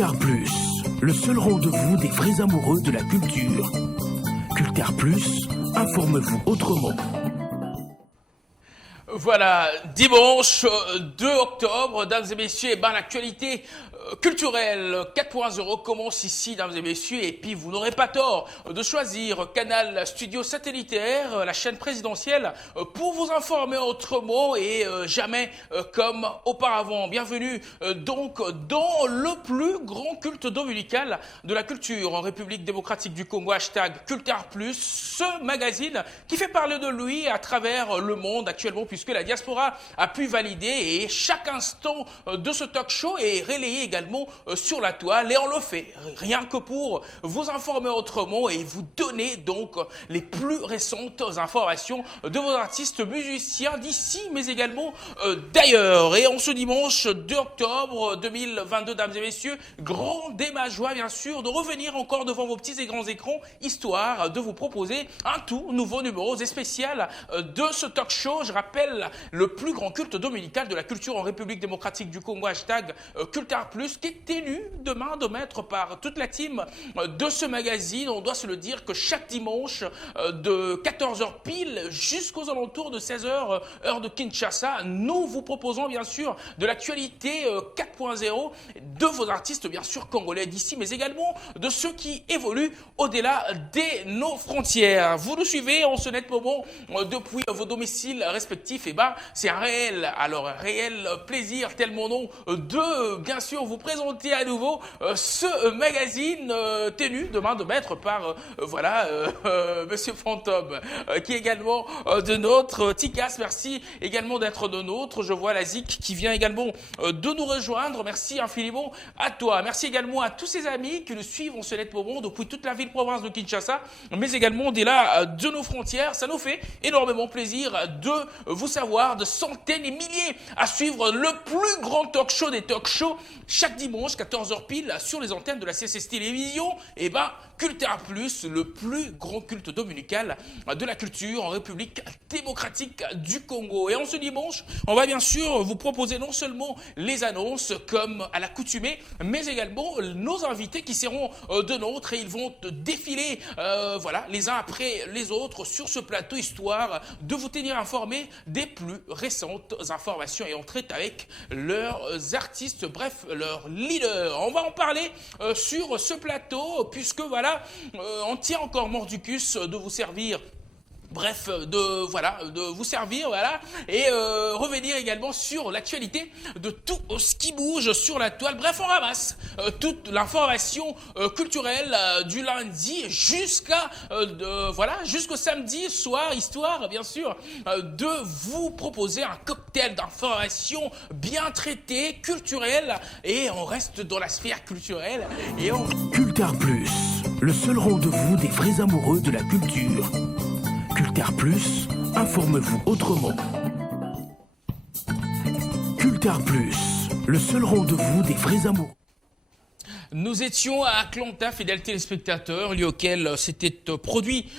Cultart Plus, le seul rendez-vous des vrais amoureux de la culture. Cultart Plus, informe-vous autrement. Voilà, dimanche 2 octobre, dames et messieurs, l'actualité culturelle 4.0 commence ici, dames et messieurs, et puis vous n'aurez pas tort de choisir Canal Studio Satellitaire, la chaîne présidentielle, pour vous informer autrement et jamais comme auparavant. Bienvenue donc dans le plus grand culte dominical de la culture en République démocratique du Congo, hashtag Cultart Plus, ce magazine qui fait parler de lui à travers le monde actuellement, puisque la diaspora a pu valider, et chaque instant de ce talk show est relayé également sur la toile, et on le fait rien que pour vous informer autrement et vous donner donc les plus récentes informations de vos artistes musiciens d'ici mais également d'ailleurs. Et en ce dimanche 2 octobre 2022, dames et messieurs, grande est ma joie bien sûr de revenir encore devant vos petits et grands écrans, histoire de vous proposer un tout nouveau numéro spécial de ce talk show. Je rappelle, le plus grand culte dominical de la culture en République démocratique du Congo, hashtag Cultart Plus, qui est tenu de main de maître par toute la team de ce magazine. On doit se le dire que chaque dimanche de 14h pile jusqu'aux alentours de 16h heure de Kinshasa, nous vous proposons bien sûr de l'actualité 4.0 de vos artistes bien sûr congolais d'ici, mais également de ceux qui évoluent au-delà de nos frontières. Vous nous suivez en ce net moment depuis vos domiciles respectifs. Et c'est un réel plaisir, tellement non, de bien sûr vous présenter à nouveau ce magazine tenu de main de maître par Monsieur Fantôme, qui est également de notre Tikas. Merci également d'être de nôtre. Je vois la ZIC qui vient également de nous rejoindre. Merci infiniment à toi. Merci également à tous ces amis qui nous suivent en ce net moment depuis toute la ville-province de Kinshasa, mais également au-delà de nos frontières. Ça nous fait énormément plaisir de vous savoir, de centaines et milliers à suivre le plus grand talk show des talk shows chaque dimanche 14h pile sur les antennes de la CCS Télévision. Et Cultart Plus, le plus grand culte dominical de la culture en République démocratique du Congo. Et en ce dimanche, on va bien sûr vous proposer non seulement les annonces comme à l'accoutumée, mais également nos invités qui seront de nôtres, et ils vont défiler les uns après les autres sur ce plateau, histoire de vous tenir informés des plus récentes informations et entrées avec leurs artistes, bref, leurs leaders. On va en parler sur ce plateau, puisque on tient encore mordicus de vous servir. Bref, de vous servir, et revenir également sur l'actualité de tout ce qui bouge sur la toile. Bref, on ramasse toute l'information culturelle du lundi jusqu'au samedi soir, histoire, bien sûr, de vous proposer un cocktail d'informations bien traitées, culturelles, et on reste dans la sphère culturelle. Et Cultart Plus, le seul rendez-vous des vrais amoureux de la culture. Cultart Plus, informe-vous autrement. Cultart Plus, le seul rendez-vous des vrais amoureux. Nous étions à Atlanta, fidèles téléspectateurs, lieu auquel s'était produit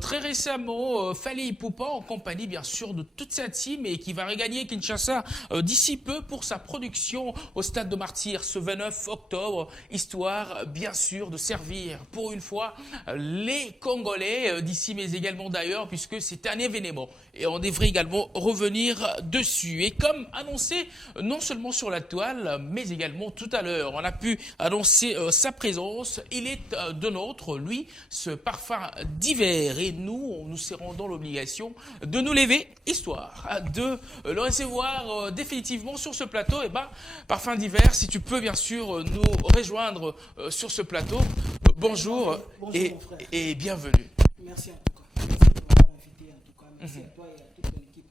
très récemment Fally Ipupa, en compagnie bien sûr de toute sa team, et qui va regagner Kinshasa d'ici peu pour sa production au Stade de Martyrs ce 29 octobre, histoire bien sûr de servir pour une fois les Congolais d'ici mais également d'ailleurs, puisque c'est un événement et on devrait également revenir dessus. Et comme annoncé non seulement sur la toile mais également tout à l'heure, on a pu annoncer sa présence. Il est de nôtre, lui, ce parfum d'hiver, et nous serons dans l'obligation de nous lever, histoire de le recevoir définitivement sur ce plateau. Et parfum d'hiver, si tu peux bien sûr nous rejoindre sur ce plateau. Bonjour, et bienvenue. Merci en tout cas. Merci de m'avoir invité en tout cas. Merci à toi et à toute l'équipe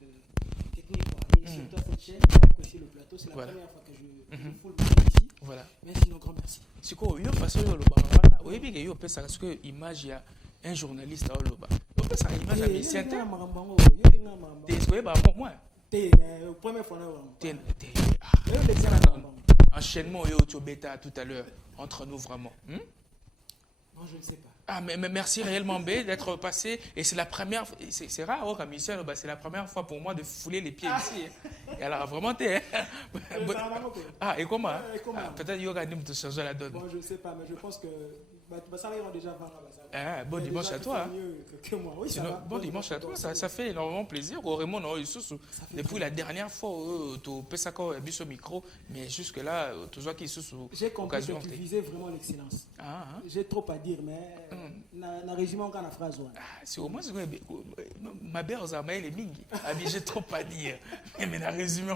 technique pour aller sur cette chaîne et apprécier le plateau. C'est la première fois que je foule ici. Voilà. Mais sinon, grand merci. C'est quoi, il façon de le oui, mais il peut ça parce que image il y a un journaliste au Loba. Il peut ça image à Messi. T'es quoi moi. T'es première fois enchaînement et au bêta tout à l'heure entre nous vraiment. Non, je ne sais pas. Ah, mais merci réellement B d'être passé. Et c'est la première fois, c'est rare, oh, comme Michel, bah, c'est la première fois pour moi de fouler les pieds ici. Et alors, vraiment, t'es. Ah, et comment, peut-être qu'il y aura de changer la donne. Bon, je ne sais pas, mais je pense que. Ça va, ils vont déjà voir. Bon dimanche à toi. Oui, sinon, bon dimanche à toi, ça fait énormément plaisir. Vraiment, depuis la dernière fois, tu peux s'accorder au micro, mais jusque-là, tu vois qu'il se j'ai compris que tu visais vraiment l'excellence. J'ai trop à dire, mais dans le résumé, on a la phrase. C'est au moins, ma belle Zamaël est mingi. J'ai trop à dire. Mais dans le résumé,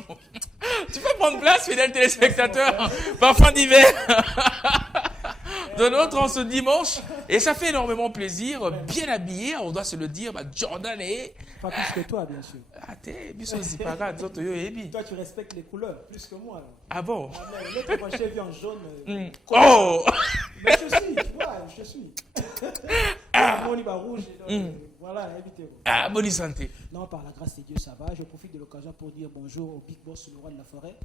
tu peux prendre place, fidèles téléspectateurs, parfum d'hiver. De notre en ce dimanche, et ça fait énormément plaisir, bien habillé, on doit se le dire, Jordan est... Pas plus que toi, bien sûr. Toi, tu respectes les couleurs, plus que moi. Ah bon? L'autre fois, j'ai vu en jaune. Oh! Mais je suis, tu vois, je suis. Mon livre rouge, voilà, évitez-vous. Ah, bonne santé. Non, par la grâce de Dieu, ça va. Je profite de l'occasion pour dire bonjour au Big Boss, le roi de la forêt.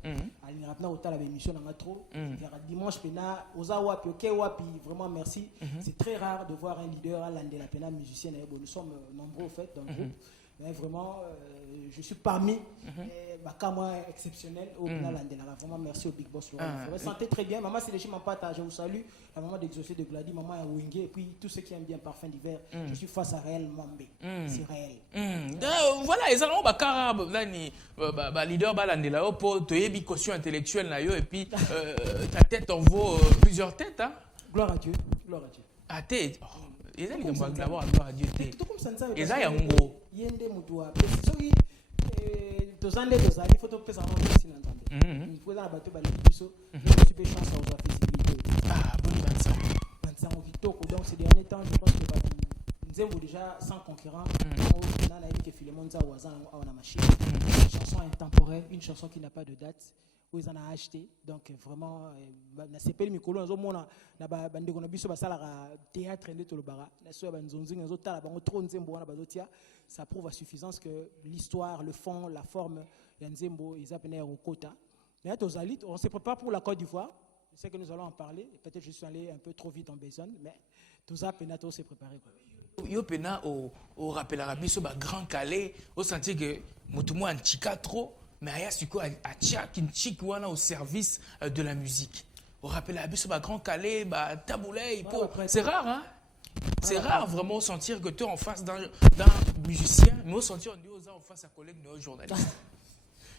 À l'Irapna, au Tal, l'émission dans trop. Dimanche, Pena, Oza Wapi, Ok Wapi, vraiment merci. C'est très rare de voir un leader à l'Ande la Pena musicien. Nous sommes nombreux, au fait, dans le groupe. Mais vraiment, je suis parmi Bakama exceptionnel au vraiment merci au Big Boss. Vous sentez très bien. Maman, c'est les chemins pata. Je vous salue. La maman d'Exaucé de Glady, maman à Wingé. Et puis tous ceux qui aiment bien Parfum d'hiver. Je suis face à Réel Mambé. C'est réel. Voilà, ils allons Bakara, leader Balandela, pour te y caution intellectuelle. Et puis ta tête en vaut plusieurs têtes. Gloire à Dieu. Gloire à Dieu. Ah, tête. Et ça, il y a gloire à Dieu. Et ça, il y a un gros. Yende mutua soki tozande tozali faut topesa na aussi na nzambe il faut na bato ba libiso je suis chance à aux visibilité bonne bansa on vitoko donc ces derniers temps je pense que nzembo déjà sans concurrent on a que Philemon za wazan na machine une chanson intemporelle, une chanson qui n'a pas de date où ils en ont acheté donc vraiment na sepeli mikolo nazo mona na bandeko na biso basala théâtre ndeto lobara na so ba nzonzi nazo tala bango trop nzembo wana bazotia. Ça prouve à suffisance que l'histoire, le fond, la forme, il y a Nzembo, ils appellent au quota. Mais on se prépare pour la Côte d'Ivoire. Je sais que nous allons en parler. Peut-être que je suis allé un peu trop vite en besogne, mais tout ça, Penato s'est préparé. Yo pena au rappel arabe sur Grand Calais, au sentier que Motumo en chika trop, mais aya suko a tchak in chik wana au service de la musique. Au rappel arabe sur Grand Calais, taboulay, c'est rare, hein? C'est rare vraiment sentir que tu es en face d'un musicien, mais au sentir en face à un collègue de journaliste.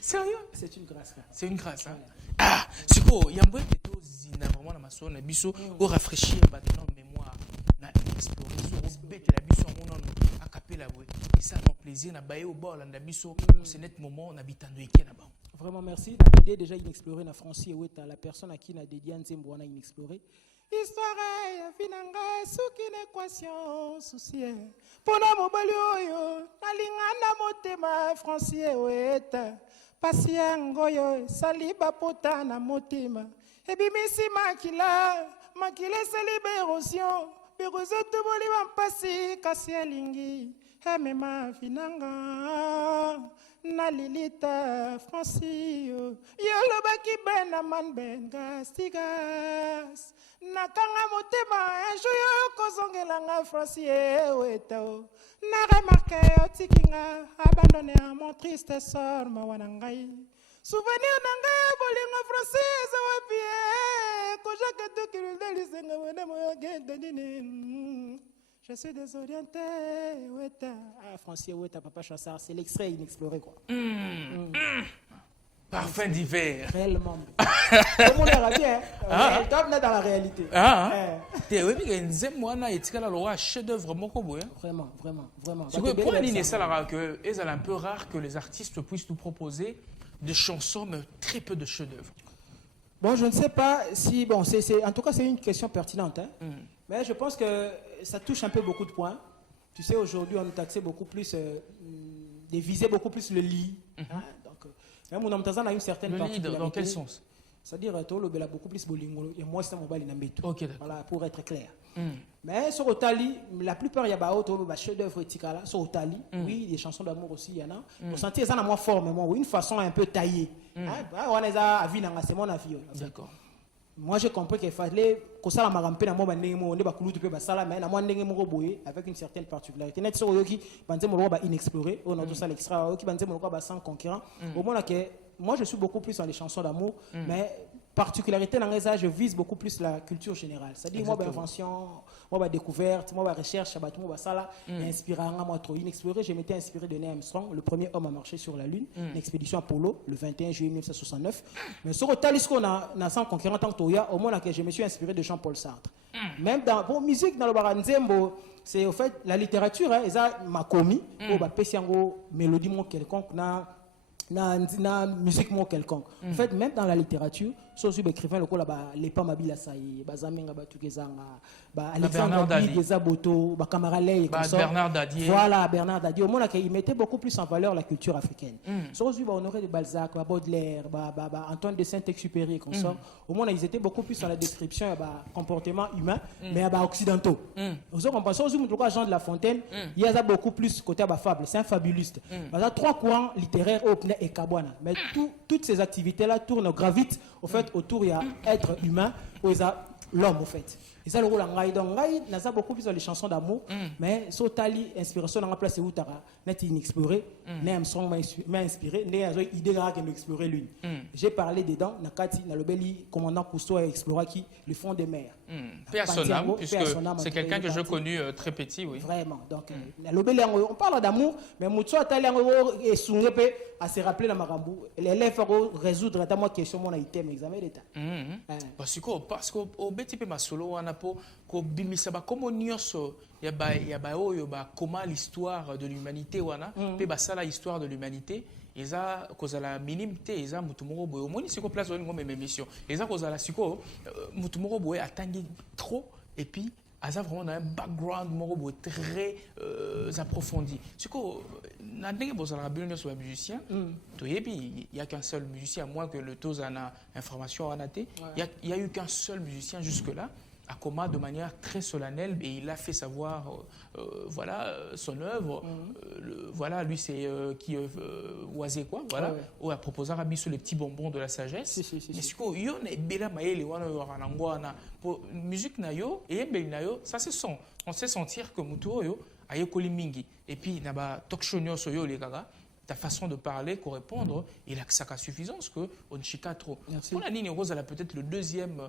Sérieux? C'est une grâce. C'est une grâce, hein? Ah, c'est quoi? Il y a un peu de zina vraiment dans ma soeur, na biso, au rafraîchir maintenant mémoire, na explorer, sur bête la biso, on a à caper la voix. Et ça, mon plaisir, na baé au bord, na biso, c'est net moment, on habite en Noéké là-bas. Vraiment merci. Dans l'idée déjà inexplorée, na Francis et la personne à qui n'a dédié un Nzembo, on a inexploré. Histoire ya finanga suki n'équation souci pona mobali oyo nalingana motema Francis weta pasi yangoyo saliba pota na motima ebimisi makila saliba érosion birozo toboli bampasi kasi alingi emema finanga nalilita Francis yolobaki bena man benga stigas nakanga motema enjoyo kozongelanga Francis weta na remarque otikinga abandonné à mon triste sort mawana ngai souvenir nanga bolingo Francis wapie kojaka tokilde lisenga mona moyagenda nini. Je suis désorienté, Weta. Ah, Francis Weta, Papa Chassard, c'est l'extrait inexploré, quoi. Parfum d'hiver. Réellement. Tout le monde est bien. Top dans la réalité. Vraiment, vraiment, vraiment. C'est pourquoi il est un peu rare que les artistes puissent nous proposer des chansons, mais très peu de chefs-d'œuvre. Bon, je ne sais pas si... Bon, en tout cas, c'est une question pertinente. Hein. Mais je pense que ça touche un peu beaucoup de points. Tu sais, aujourd'hui, on nous taxait beaucoup plus, de viser beaucoup plus le lit. Hein? Donc, même on a une certaine particularité. Dans quel sens? C'est-à-dire, tu as beaucoup plus bolingo et moi, c'est mon bal in Ok, voilà, pour être clair. Mais sur Otali, la plupart, il y a des chefs-d'œuvre sur Otali. Oui, des chansons d'amour aussi, il y en a. Vous sentez ça dans moi forme, une façon un peu taillée. On est à vie, c'est mon avis. D'accord. moi j'ai compris qu'il fallait que ça la marampe na moi bandenge mo ndeba kulutu pe basala mais na moi ndenge moko boye avec une certaine particularité net sur yoki banze mo ba inexploré on a tout ça l'extra yoki banze mo ba sans concurrent au moins là que moi je suis beaucoup plus dans les chansons d'amour mais particularité dans les âges, je vise beaucoup plus la culture générale. C'est-à-dire, moi, invention, moi, découverte, moi, recherche, moi, ça là, inspirant, moi, trop inexploré. Je m'étais inspiré de Neil Armstrong, le premier homme à marcher sur la Lune, l'expédition Apollo, le 21 juillet 1969. Mais sur le talisco, on a 100 concurrents, tant que au moins, je me suis inspiré de Jean-Paul Sartre. Même dans la musique, dans le baranzembo, c'est au fait la littérature, hein, ça m'a commis, pour passer une mélodie quelconque, na musique quelconque. En fait, même dans la littérature, si vous écrivez le là les pas mabila saï, bazamenga batukezanga, Alexandre David, Boto, Kamaralei, Bernard Dadier. Voilà, Bernard Dadier. Au moins, il mettait beaucoup plus en valeur la culture africaine. Si vous honoré de Balzac, Baudelaire, Antoine de Saint-Exupéry, comme ça, au moins, ils étaient beaucoup plus dans la description comportement humain, mais occidentaux. Vous comprenez, si vous Jean de La Fontaine, il y a beaucoup plus côté fable, c'est un fabuliste. Il y a 3 courants littéraires, Opne et Kabwana. Mais toutes ces activités-là gravitent au fait autour il y a être humain ou l'homme au fait. Et ça le rôle en Ngaï. Donc Ngaï n'a beaucoup plus dans les chansons d'amour, mais Sotali inspiration dans la place où Tara n'est inexploré, n'est un son m'a inspiré, n'est un idée de m'explorer lui. J'ai parlé dedans, Nakati, na le beli commandant Cousteau a exploré qui le fond des mers. Paix à son âme, puisque c'est quelqu'un que je connu très petit, oui. Vraiment. Donc on parle d'amour, mais Moutso Atali et Sungepe à se rappeler la marambou. L'élève faut résoudre à moi question mon item examen d'état. Parce qu'au bêti pe masolo on a po ko bimisa ba comme nyonso ya ba oyo ba comment l'histoire de l'humanité wana pe ba sala histoire de l'humanité eza kozala minimité eza mutumoko boyo moni siko place on ngome émission eza kozala siko mutumoko boyo atangi trop et puis asa vraiment dans un background moko très approfondi siko na ndenge bozala bilonyo sur un musicien il y a qu'un seul musicien à moins que le taux en a information en a il y a eu qu'un seul musicien jusque là à Coma de manière très solennelle et il a fait savoir voilà son œuvre voilà lui c'est qui oisé quoi voilà ou à proposer à sur les petits bonbons de la sagesse mais ce que yo na bela maele wana wana pour musique na yo et bel na yo ça se sent on sait sentir que mutu yo ayekoli mingi et puis na ba talk show nyoso yo les gaga ta façon de parler, correspondre, il a que ça a suffisance que on chika trop. Pour la ligne rose, elle a peut-être le deuxième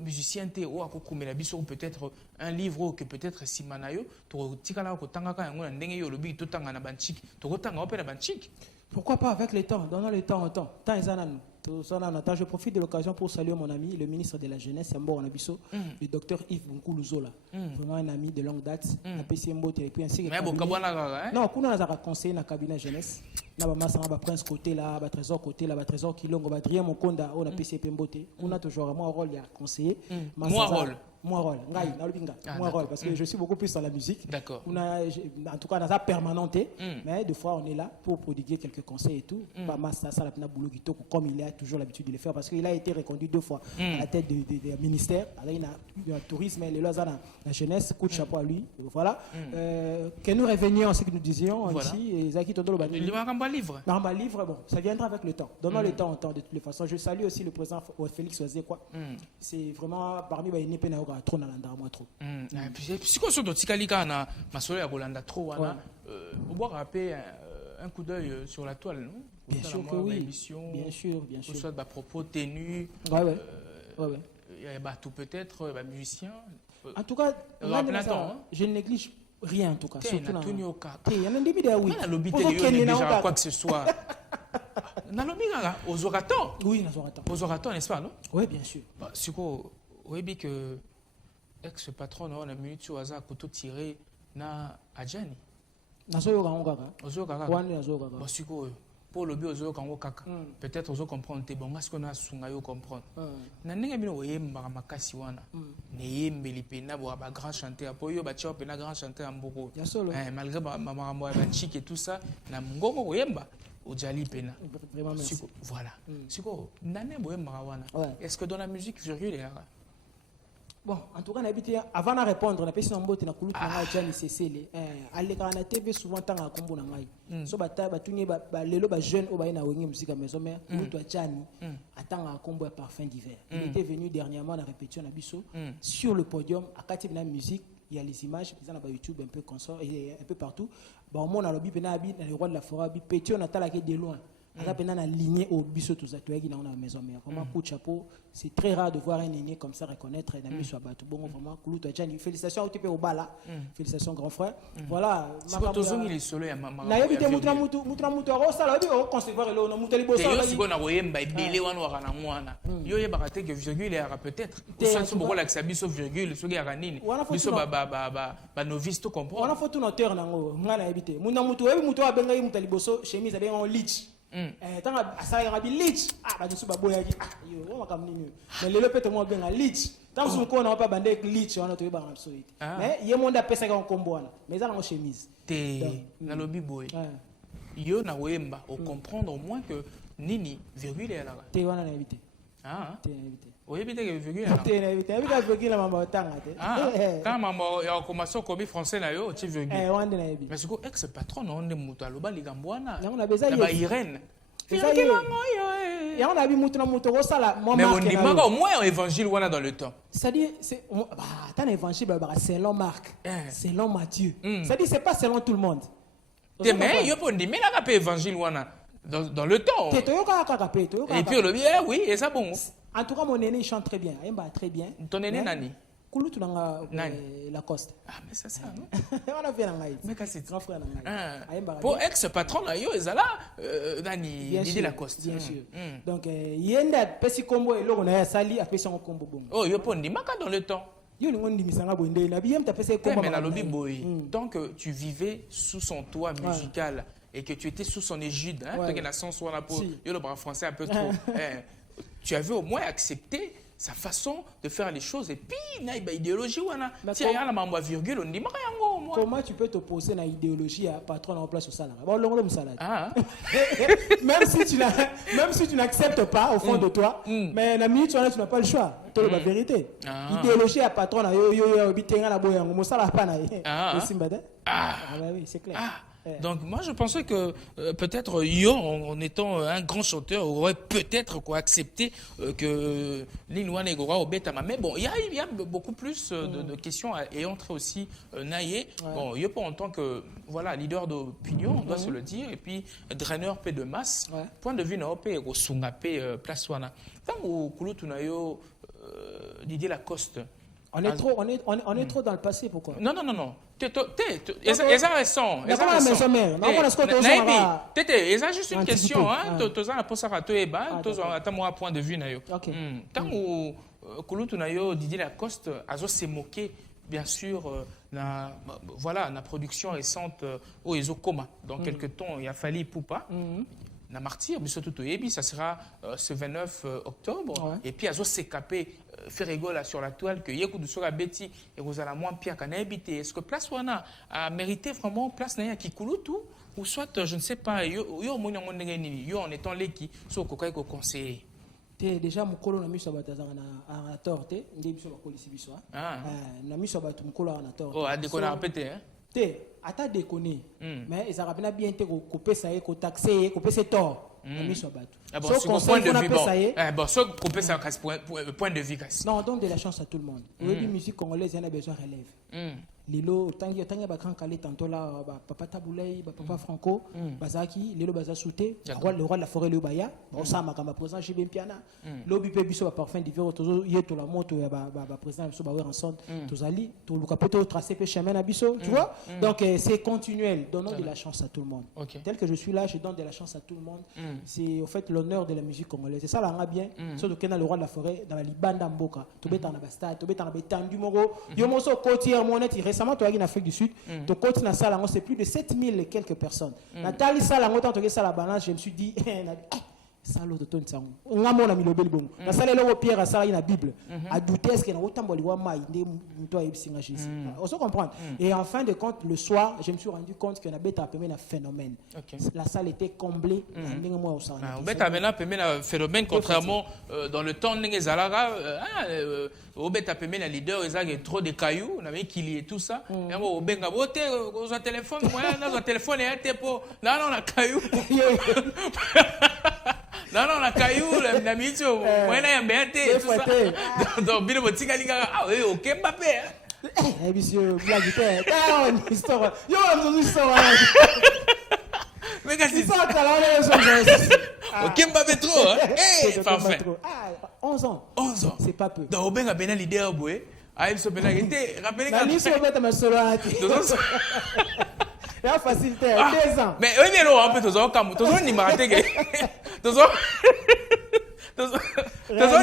musicien Théo à Kokumelabiso ou peut-être un livre que peut-être Simanayo, to tikala ko tangaka yango na ndenge yo lobi to tanga na banchik, to kotanga opela banchik. Pourquoi pas avec le temps, donnons le temps au temps. Tant ils en ont. Je profite de l'occasion pour saluer mon ami, le ministre de la Jeunesse, le docteur Yves Nkuluzola. Vraiment un ami de longue date. Mais bon, non, on a conseillé dans le cabinet jeunesse. On a prince côté là, trésor côté là, trésor qui longue, Adrien Mokonda, on a PCP Mbote. On a toujours un rôle à conseiller. Mon rôle, parce que je suis beaucoup plus dans la musique. D'accord. En tout cas, dans la permanenté, mais des fois on est là pour prodiguer quelques conseils et tout. Comme il a toujours l'habitude de le faire, parce qu'il a été reconduit 2 fois à la tête du ministère. Alors, il a eu un tourisme, et la jeunesse, coup de chapeau à lui. Voilà. Que nous revenions à ce que nous disions ici. Et Zaki Tondo le livre. Un livre, bon, ça viendra avec le temps. Donnons le temps de toutes les façons. Je salue aussi le président Félix Oazé, quoi. C'est vraiment parmi les Népénaoga. Trop dans l'anda moi trop. Puis quoi sur Tikalika na masolo ya Bolanda trop wana on va rappeler un coup d'œil sur la toile non? Bien sûr que oui. Bien sûr. Soit à propos tenus. Il y a tout peut-être musicien. En tout cas, je ne néglige rien en tout cas. Surtout dans il y a même des vidéos oui. Déjà quoi que ce soit. Nalominga aux orateurs. Oui, aux orateurs. Aux orateurs n'est-ce pas non? Oui, bien sûr. Siko oui que ex-patron on a minute sur hasard couteau tiré na Adjani. Nazoyo kanga. Ozo kaka. Wani nazoyo kaka. Bosiko pour le bio ozo kango kaka. Peut-être ozo comprendre te bon est-ce qu'on a sunga yo comprendre. Na ndenge bino oyemba makasi wana. Ne yembeli pena bo ba grand chanteur po yo ba tio pena grand chanteur amboko. Malgré maman ba chic et tout ça na ngongo oyemba. Ojali pena. Vraiment merci. Voilà. Siko nane boyemba wana. Est-ce que dans la musique virgule bon Bon, en tout cas, avant de répondre, on a pensé que na kulu tanga Gianni Cecile. Aller quand na TV souvent tanga kombo na ngai. So bata batunye ba lelo ba jeune o ba na wengi musique à maison mère. Kulu to Gianni atanga kombo à parfum d'hiver. Il était venu dernièrement à la répétition na biso sur le podium à kati na musique. Il y a les images, ils ont YouTube un peu consort et un peu partout. Bah au monde à l'objet pena habite dans les rois de la forêt, petit on attend la quête de loin. On a pena na lignée au biso tous atoyaki dans la maison mère. Vraiment coup de chapeau, c'est très rare de voir un aîné comme ça reconnaître un ami soit battu. Bon vraiment cool toi Gianni, félicitations au type au bas là. Félicitations grand frère. Voilà. C'est pas toujours il est solo ya mama. Na yebite mutra mutu rosa là au concevoir le mutu liboso. Yo siko na koyemba ebele wana wana mwana. Yo yeba te que virgule ya peut-être. Ça c'est beaucoup la biso virgule soki ya nini. Biso ba novice to comprendre. On a photo notaire nango ngana yebite. Muna mutu webi mutu abenga yi mutu liboso chemise abenga en lich. Tanga asala ngabi lich ba disu ba boyaki yo wa makamnini mais lelo pete mo benga lich tant son ko na pa bande lich wana to yeba ngapso ite mais ye monde apesa ka nkombo wana mais za ngo chemise te na lobi boy yo na wemba au comprendre au moins que nini virgule ya la te wana na yebite te na yebite oyebite que virgule ya te na yebite yebite virgule mama tanga te quand maman ya commencer kobi français na yo ti virgule wande na yebite mais siko ex patron na onde mutu aloba likambo wana na beza ba Irène virgule ngoyo ya on a vu mutu na mutu ko sala moi mais on dit pas au moins évangile wana dans le temps c'est-à-dire c'est tant évangile selon Marc selon Matthieu c'est-à-dire c'est pas selon tout le monde mais yo pondi mais la ka évangile wana dans le temps et puis le bien oui et ça bon en tout cas mon aîné il chante très bien il très bien ton aîné nani Kulutu nanga Lacoste. Ah mais c'est ça non. On a fait nanga. Mais qu'est-ce grand frère nanga. Pour ex patron là yo ezala nani Didier Lacoste. Bien sûr. Donc yenda pesi combo et logo na sali a pesi combo bon. Oh yo pondi maka dans le temps. Yo lingo ndimisanga bonde na biem ta pesi combo. Mais na lobby boy. Tant que tu vivais sous son toit musical et que tu étais sous son égide hein, toi qui na sens wana pour yo le bras français un peu trop. Tu avais au moins accepté sa façon de faire les choses et puis na idéologie wana si ya na mambo virgule on dit maka yango moi comment tu peux t'opposer na idéologie à patron en place au salaire bon longo musala même si tu n'acceptes pas au fond de toi mais na minute tu n'as pas le choix to la vérité idéologie à patron na yo bitenga na boyango musala pa na simba de oui c'est clair. Donc moi je pensais que peut-être Yo en étant un grand chanteur aurait peut-être quoi accepté que Linouane et Gora au Betama mais bon il y a beaucoup plus de questions et entrer aussi Naïe bon Yo en tant que voilà leader d'opinion on doit se le dire et puis draineur P de masse point de vue na op au Sungapé place wana tant au Kulutu na Yo Didier Lacoste. On est trop dans le passé, pourquoi? Non. Ils ont raison. Ils ont juste une question. Ils ont pour ça un point de vue. Tant que Kulutu Nayo, Didier Lacoste, a se moqué, bien sûr, la production récente au Ezokoma. Dans quelques temps, il a fallu Poupa. Na martyr, ça sera ce 29 octobre. Et puis, à s'écaper, faire rigole sur la toile, que Yekou de Sora Betty et Rosala moins Pierre qu'à habité. Est-ce que place Wana a mérité vraiment place Naya Kikulutu ou soit, je ne sais pas, yo en étant l'équipe, soit Kokai conseiller. Déjà, mon colon a mis sur la torte, il sur la police. Na mis sur la torte. Oh, à déconner à répéter, hein? Ata déconner mais ils ont bien été coupé ça et taxé coupé c'est tort mis sur bateau point de vue bon ce coupé ça point de vue non donne de la chance à tout le monde la musique congolaise elle a besoin de relève lelo tangi ba grand calé tantôt là papa Taboulay papa Franco bazaki lelo baza souté le roi de la forêt le baya on sa makamba président chez Bempiana lobi pe biso ba parfum d'hiver tozo yeto la moto ba président biso ba ensemble tozali to luka poto tracer pe chemin na biso tu vois donc c'est continuel donnons de la chance à tout le monde tel que je suis là je donne de la chance à tout le monde c'est au fait l'honneur de la musique congolaise c'est ça là bien surtout que le roi de la forêt dans la libanda mboka to beta na ba stade to beta na betandu moko yo moso côtier monette récemment tu as en Afrique du Sud to côté na sala c'est plus de 7000 et quelques personnes Nathalie sala ngota to que ça la balance je me suis dit salo to ton sango ngamo na milobeli bongo na sala le Pierre sala ina Bible a douter est-ce que na otamboli wa mai nde mto a ibisinga Jésus on se comprendre et en fin de compte le soir je me suis rendu compte que na beta pemena phénomène la salle était comblée ndenge moi au sala beta pemena phénomène contrairement dans le temps ndenge zalaga au beta pemena leader ezage trop de cailloux na qu'il et tout ça yango au benga bote au téléphone moi na téléphone et tepo non la caillou non la caillou la mitio moi na mbete tout ça donc bino botika linga ah oui OK Mbappé eh monsieur blagueur une histoire yo une histoire mais qu'est-ce ça là OK Mbappé trop eh parfait 11 ans c'est pas peu donc benga bena leader boy ah il se bena était rappelez la liste va mettre ma solo il y a facilité 2 ans mais oui mais non un peu tous ni maraté que tous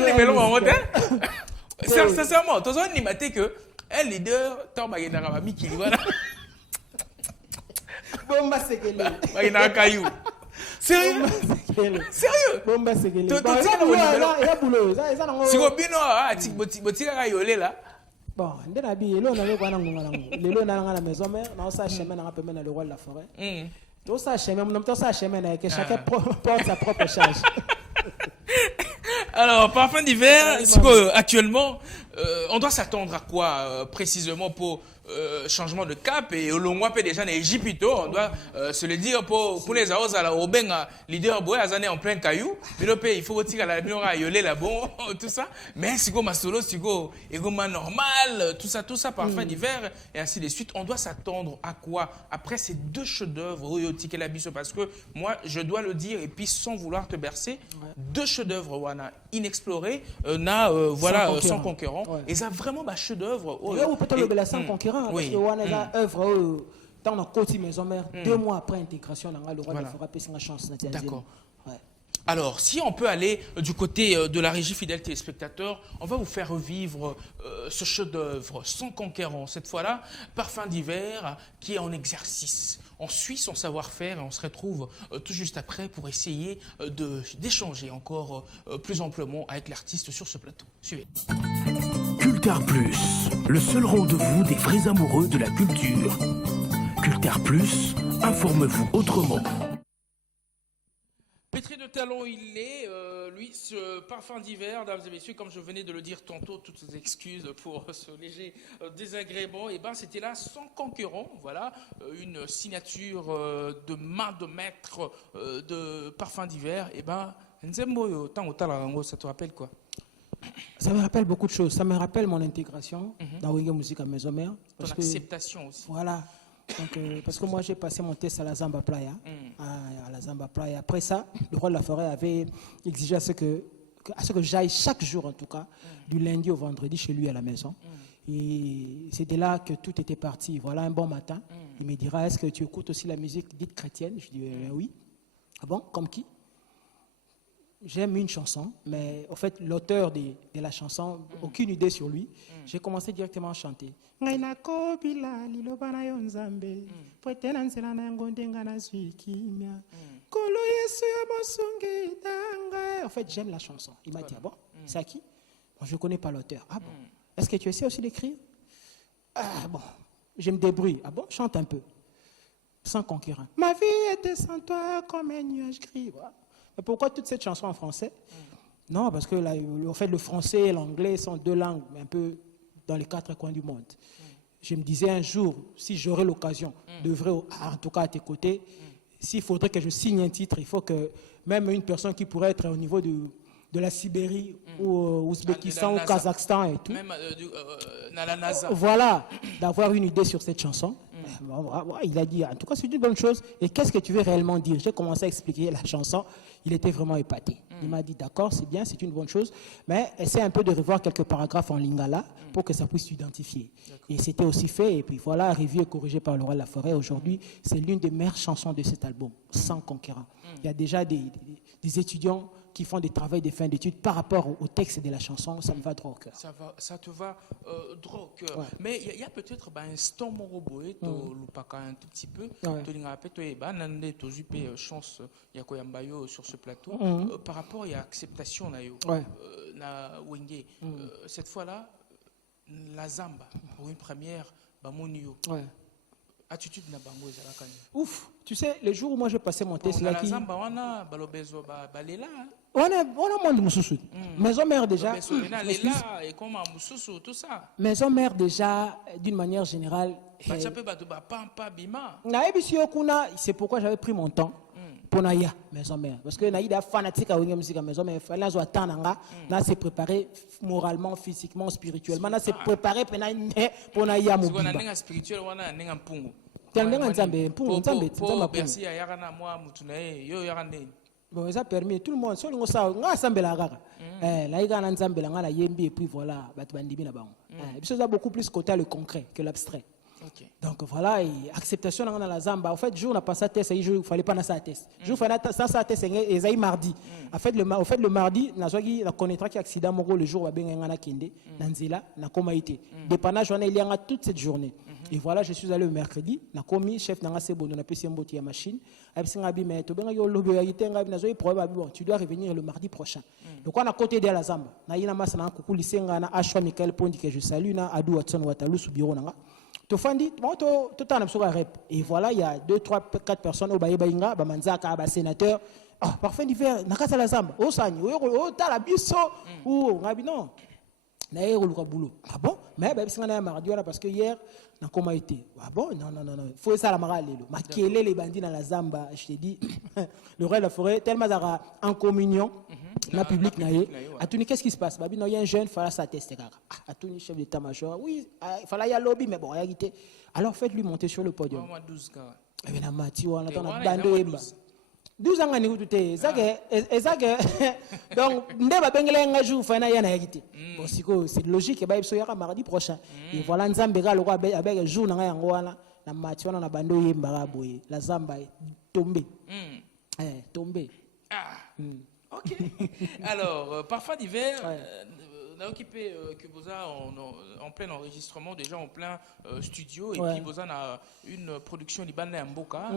ni melo en mode sincèrement tous ni maté que un leader tant bagena ka miki voilà bomba sekele bagena caillou sérieux bomba sekele ya boulot ça nango siko bino ati botika ka yolela bon nde na bi elo na le kwa na ngonga nango lelo na nga na maison mère na ça chemin na pembe na le roi de la forêt tout ça chemin mon tout ça chemin na que chacun porte sa propre charge. Alors parfum d'hiver actuellement on doit s'attendre à quoi précisément pour changement de cap et au long mois déjà en Égypte on doit se le dire pour les aos à la Obenga leader boy azane en plein caillou mais il faut aussi à la minora yolé là bon tout ça mais si go masolo si go égoma normal tout ça parfum d'hiver et ainsi de suite on doit s'attendre à quoi après ces 2 chefs-d'œuvre Oyotique la biso parce que moi je dois le dire et puis sans vouloir te bercer 2 chefs-d'œuvre wana inexplorés voilà sans concurrent et ça vraiment chef-d'œuvre ou peut-être le sans concurrent parce que on a œuvre dans la côte maison mère 2 mois après intégration dans le roi de la forêt puis une chance d'accord. Alors, si on peut aller du côté de la régie fidèle téléspectateur, on va vous faire revivre ce chef-d'œuvre sans conquérant, cette fois-là, Parfum d'hiver, qui est en exercice. On suit son savoir-faire et on se retrouve tout juste après pour essayer d'échanger encore plus amplement avec l'artiste sur ce plateau. Suivez. Cultar Plus, le seul rendez-vous des vrais amoureux de la culture. Cultar Plus, informe-vous autrement. Pétri de talent, il est, lui, ce parfum d'hiver, dames et messieurs, comme je venais de le dire tantôt, toutes ces excuses pour ce léger désagrément, et ben c'était là sans concurrent, voilà, une signature de main de maître de parfum d'hiver, et ben, Nzembo, ça te rappelle quoi? Ça me rappelle beaucoup de choses, ça me rappelle mon intégration dans Wenge Musique à Maison Mère. Ton acceptation aussi. Voilà. Donc, parce que moi j'ai passé mon test à la Zamba Playa, à la Zamba Playa. Après ça, le roi de la forêt avait exigé à ce que j'aille chaque jour en tout cas, du lundi au vendredi chez lui à la maison. Et c'était là que tout était parti. Voilà, un bon matin, il me dira, est-ce que tu écoutes aussi la musique dite chrétienne? Je dis oui. Ah bon, comme qui? J'aime une chanson, mais en fait, l'auteur de la chanson, aucune idée sur lui. J'ai commencé directement à chanter. En fait, j'aime la chanson. Il m'a dit, ah bon, c'est à qui? Moi, je ne connais pas l'auteur. Ah bon, est-ce que tu essaies aussi d'écrire? Ah bon, je me débrouille. Ah bon, chante un peu. Sans concurrent. Ma vie était sans toi comme un nuage gris. Mais pourquoi toute cette chanson en français? Non, parce que là, en fait, le français et l'anglais sont 2 langues un peu dans les 4 coins du monde. Je me disais un jour, si j'aurais l'occasion d'œuvrer, en tout cas à tes côtés, s'il faudrait que je signe un titre, il faut que même une personne qui pourrait être au niveau de la Sibérie ou Ouzbékistan ou Kazakhstan et tout, même la NASA. Voilà, d'avoir une idée sur cette chanson. Il a dit, en tout cas, c'est une bonne chose. Et qu'est-ce que tu veux réellement dire? J'ai commencé à expliquer la chanson. Il était vraiment épaté. Il m'a dit, d'accord, c'est bien, c'est une bonne chose, mais essaie un peu de revoir quelques paragraphes en lingala pour que ça puisse s'identifier. Et c'était aussi fait. Et puis voilà, revu et corrigé par le roi de la forêt. Aujourd'hui, c'est l'une des meilleures chansons de cet album, sans concurrent. Il y a déjà des étudiants qui font des travaux de fin d'études par rapport au texte de la chanson, ça me va droit au cœur. Ça te va droit au cœur. Ouais. Mais il y a peut-être un instant moroboé, tu l'oupaka un tout petit peu, tu l'as rappelé, tu as eu chance, il y a Koyambayo sur ce plateau, par rapport à l'acceptation na Wenge. Cette fois-là, la Zamba, pour une première, Bamonio. Attitude na bango ezalakani. Ouf, tu sais, le jour où moi j'ai passé mon test là qui... On a monde mususu. Maison mère déjà. Maison mère déjà, d'une manière générale. C'est pourquoi j'avais pris mon temps pour Naya, maison mère. Parce que Naïda fanatique à musique maison mère. Il fallait se préparer moralement, physiquement, spirituellement. Il se préparer pour Naya Mobimba. Bon, ça permet tout le monde. Seul ça, on a assemblé la gara. Là, il y a un ensemble là, la yembi et puis voilà, batbandi bien là-bas. Et puis ça a beaucoup plus côté le concret que l'abstrait. Donc voilà, acceptation dans la zamba. En fait, jour n'a pas sa test, il fallait pas na sa test. Jour fallait sa test et ça mardi. En fait le mardi, na zogi la connaîtra qui accident moko le jour va bien ngana kende, nanzela na koma été. Dépannage journée il y a toute cette journée. Et voilà, je suis allé le mercredi, na komi chef na sebo na pesi mboti ya machine. Absinga bi mais to benga yo lobo ya itenga bi na zogi problème bon, tu dois revenir le mardi prochain. Donc on a côté de la zamba. Na ina masa na kuku lisenga na Ashwa Michael Pondi que je salue na Adu Watson Watalu su bureau nanga. Et voilà, il y a 2, 3, 4 personnes au Baïbaïnga, Bamanzaka, sénateur. Ah, parfait d'hiver, Nakasa la Zamba, au Sani, au Talabiso, ou Rabino. Ah bon? Mais parce que hier, comment été? Ah bon? Non. Il faut ça la marale. Maquiller les bandits dans la Zamba, je t'ai dit. Le reste de la forêt, tellement en communion. La public qu'est-ce qui se passe? Il y a un jeune, il fallait s'attester. Atouni, chef d'état-major, oui, il fallait y aller au lobby, mais bon, réalité. Alors faites-lui monter sur le podium. 12 ans, donc, c'est logique, il y aura mardi prochain. Et voilà, avec un jour, la Zamba est tombée. Tombée. Ok. Alors, parfois d'hiver, on a occupé Kuboza en plein enregistrement, déjà en plein studio, et puis Kuboza a une production libanais à Mboka.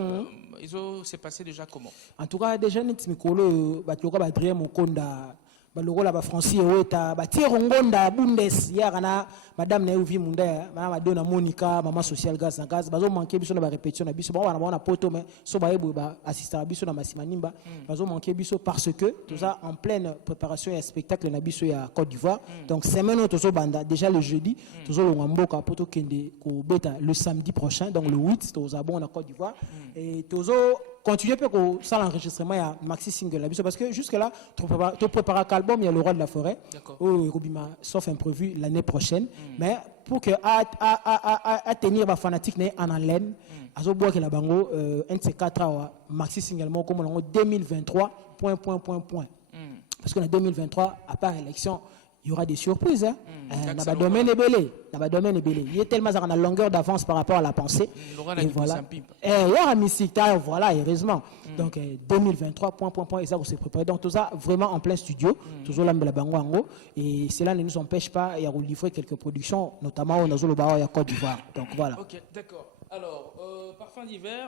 C'est passé déjà comment? En tout cas, déjà, nous avons Adrien Mokonda. Baloko la ba Francis Oweta ba Tirongonda Bundes yakana madame na uvi munda madame Monica maman social gaz na gaz bazo manquer biso na ba répétition na biso ba na poto mais so ba ebo ba assistant biso na Masimanimba bazo manquer biso parce que tout ça en pleine préparation et spectacle na biso ya Côte d'Ivoire. Donc semaine tozo banda déjà le jeudi tozo lo Mboka poto kende ko beta le samedi prochain donc le 8 tozo bon na Côte d'Ivoire et tozo continuer pour ça l'enregistrement il y a maxi single parce que jusque là tu prépares l'album il y a le roi de la forêt sauf imprévu l'année prochaine mais pour que à tenir ma fanatique en haleine azo bois que la bango un de ces 4 ans maxi single comme on 2023 point parce que en 2023 à part élection il y aura des surprises. Dans le domaine est belé. Il y a tellement de longueur d'avance par rapport à la pensée. Et voilà. Il y aura musique, voilà, heureusement. Donc 2023, point, et ça, vous s'est préparé. Donc tout ça, vraiment en plein studio. Toujours là, et cela ne nous empêche pas de livrer quelques productions, notamment au Nazolo Bao et à Côte d'Ivoire. Donc voilà. Ok, d'accord. Alors, parfum d'hiver,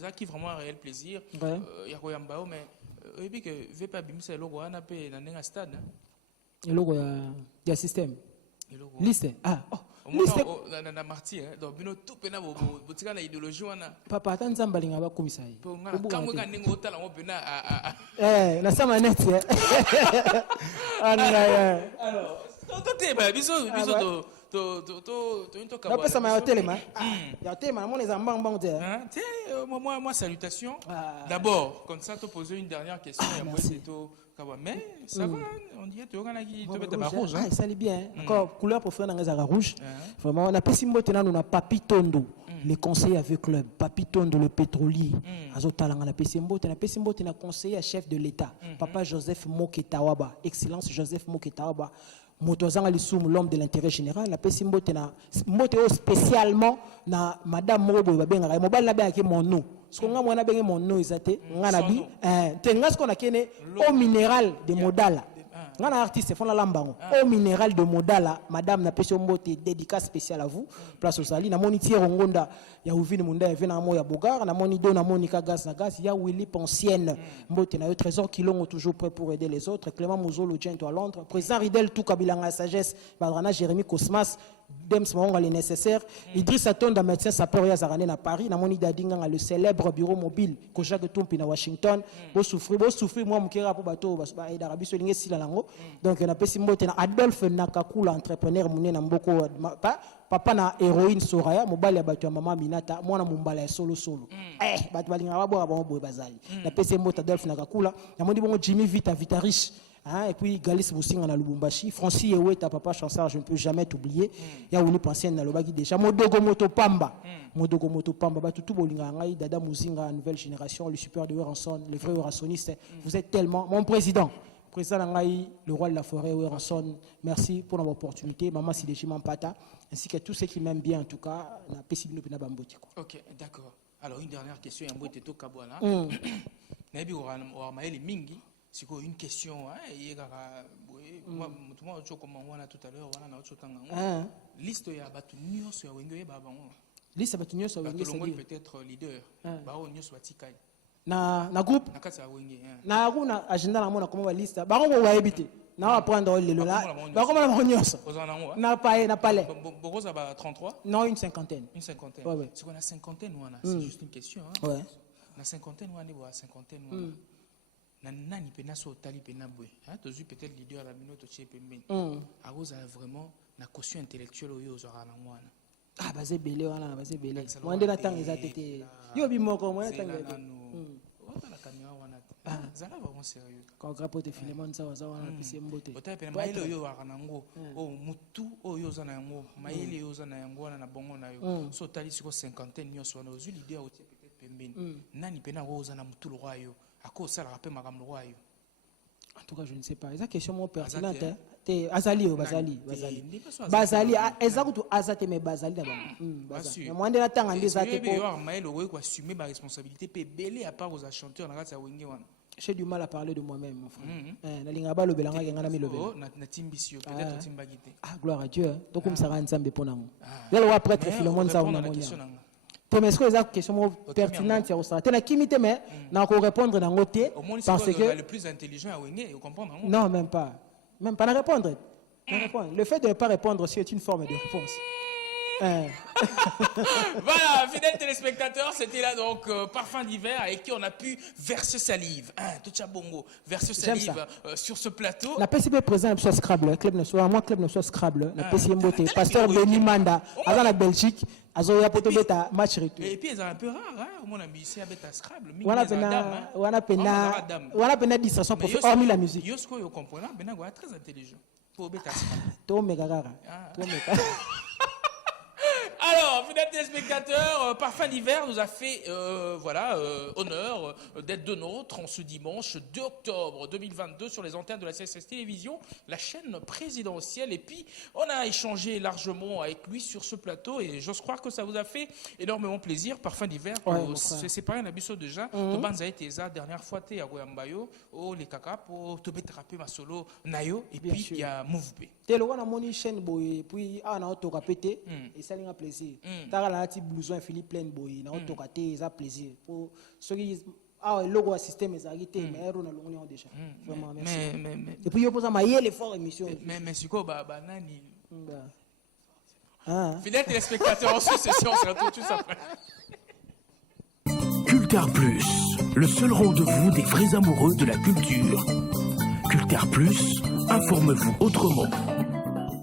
ça qui vraiment un réel plaisir. Il y a Koyambao, mais il y a que Vepa Bimse, le Gohan a payé dans un stade. Et là, il y a système. Liste. Ah, liste. Na marti, donc bino tout pena botika na idéologie wana. Papa attends balinga ba komisa yi. Kamwe ka ningo otala ngo pena na sama net. Alors, toi ba biso to na pesa ma hotel ma. Ya hotel ma mon les ambang te. Moi salutations. D'abord, comme ça te poser une dernière question et après c'est tout. Mais ça va, on dirait que tu as rouge. Ça allait bien. Encore couleur pour faire un rouge. Vraiment, on a pas si mot on a Papi Tondo, le conseiller avec club. Papi Tondo, le pétrolier. Azotalanga na pesimbo, on a conseiller chef de l'État. Papa Joseph Moketawaba, Excellence Joseph Moketawaba. Motozanga Lissoum, l'homme de l'intérêt général. La pesimbo tena moto spécialement na Madame Morobo Babenga. Mobile na bien mon nom. Ce qu'on a moi na bengi mon nom ezate ngana bi te ngas qu'on a kene au minéral de Modala. Ngana artiste font la lambango au minéral de Modala madame na pesi mbote dédicace spéciale à vous place au sali na moni tier ngonda ya uvini munda ya na mo ya bogar na moni do na moni ka gas na gas ya Willy ancienne mbote na yo trésor kilongo toujours prêt pour aider les autres Clément Mozolo Gento à Londres président Ridel tout Kabilanga sagesse Badrana Jérémy Cosmas Dems Maonga les nécessaires Idriss Atonda médecin sapeur ya Zarane na Paris na moni dadinga le célèbre bureau mobile Kojak Tumpi na Washington bo souffrir moi mukera po bato ba d'Arabie Saoudite sila lango donc on a pesi mbote na Adolphe Nakakula entrepreneur mune na mboko papa na héroïne Soraya mobali ya bato ya mama Minata mwana mumbala ya solo bato balinga babo ba boy bazali na pesi mbote Adolphe Nakakula na moni bongo Jimmy Vita Riche. Et puis Galis Boussinga na Lubumbashi, Francis Eweta papa chanceur, je ne peux jamais t'oublier. Ya Wuli Pansien na Lobaki déjà. Modogo Moto Pamba, tout bolinga ngai Dada Muzinga nouvelle génération, le super de Weranson, le vrai Weransoniste. Vous êtes tellement mon président Ngai, le roi de la forêt Weranson. Merci pour l'opportunité, maman Sideji Mampata, ainsi que tous ceux qui m'aiment bien en tout cas. Na Pesibino Pina Bamboti. OK, d'accord. Alors une dernière question, Yambote to Kabwana. Nabi wa maeli mingi. C'est une question, moi, je comme on a tout à l'heure, on a autre temps. Liste ya batu nyos ya wenge baba ngo. Liste batu nyos ya wenge c'est peut-être leader. Ba o nyos watikai. Na groupe. Na kasa wenge. Na kuna agenda na mona comment liste. Ba ngo wa ebite. Na va prendre le là. Ba comment la nyos. Na palais. Bokoza ba 33. Non, une cinquantaine. Une cinquantaine. Ouais. C'est qu'on a cinquantaine wana, c'est juste une question hein. Ouais. Na cinquantaine wana bo cinquantaine wana. Nani pena so tali pena boy hein tu peut-être leader la minute tu pemben a cause vraiment na caution intellectuelle yo zo rana mwana bazé belé wana bazé belé mwande na tanga ezatete yo bimoko mwana tanga wata la caméra wana zala vraiment sérieux quand grapote Philemon ça wana pisi mbote ota pena mailo yo rana ngo mutu yo za na ngo maile yo za na yango wana na bongo na yo so tali siko 50 nyos wana ozu leader o peut-être pemben nani pena wo za na mutu lo yo. En tout cas, je ne sais pas. C'est une question pertinente. Azali. Bazali. Exactement. Azate mais Bazali d'abord. Moi, on a tant en désaté pour. Maël aurait assumer ma responsabilité. Pe belé à part aux chanteurs, na ça wenge wana. J'ai du mal à parler de moi-même, mon frère. Na lingaba le belanga ngana mi le bel. Na timbisio peut-être timbagité. Gloire à Dieu. Donc comme ça nzambe ponango. Là le prêtre Philemon ça on a monia. Pour est-ce que les questions pertinentes au stade na kimite mais na ko répondre dans côté parce que le plus intelligent à Wenge vous comprenez non même pas na répondre le fait de ne pas répondre aussi est une forme de réponse. Voilà, fidèles téléspectateurs, c'était là donc Parfum d'hiver avec qui on a pu verser salive, tout bongo, verser salive sur ce plateau. La PCB présent sur Scrabble, club national, moi club national Scrabble, la PCB beauté, pasteur Benny Manda, avant la Belgique, azoya poto beta match retour. Et puis c'est un peu rare, hein, mon ami, c'est beta Scrabble. On a pena distraction pour hormis la musique. Yosko yo comprenant, bena go très intelligent. Pour beta Scrabble. To megagara. Alors, fidèles téléspectateurs, Parfum d'hiver nous a fait honneur d'être de nôtres en ce dimanche 2 octobre 2022 sur les antennes de la CSS Télévision, la chaîne présidentielle. Et puis, on a échangé largement avec lui sur ce plateau et j'ose croire que ça vous a fait énormément plaisir. Parfum d'hiver, c'est pas un abisso déjà. Tobanza été ça dernière fois t'es à Goyambayo, les caca pour te betraper ma solo nayo et puis il y a Mouvbe. T'es le roi de chaîne boy puis on a auto répété et ça lui a plaisir. T'as la petite blouson Philippe plein boy na auto raté ça plaisir pour ceux qui le logo système est arrêté mais on a l'union déjà vraiment merci et puis yo pose ma yé l'effort émission mais siko ba nani fidèles téléspectateurs en succession c'est tout ça. Cultar Plus, le seul rendez-vous des vrais amoureux de la culture. Cultar Plus, informe-vous autrement.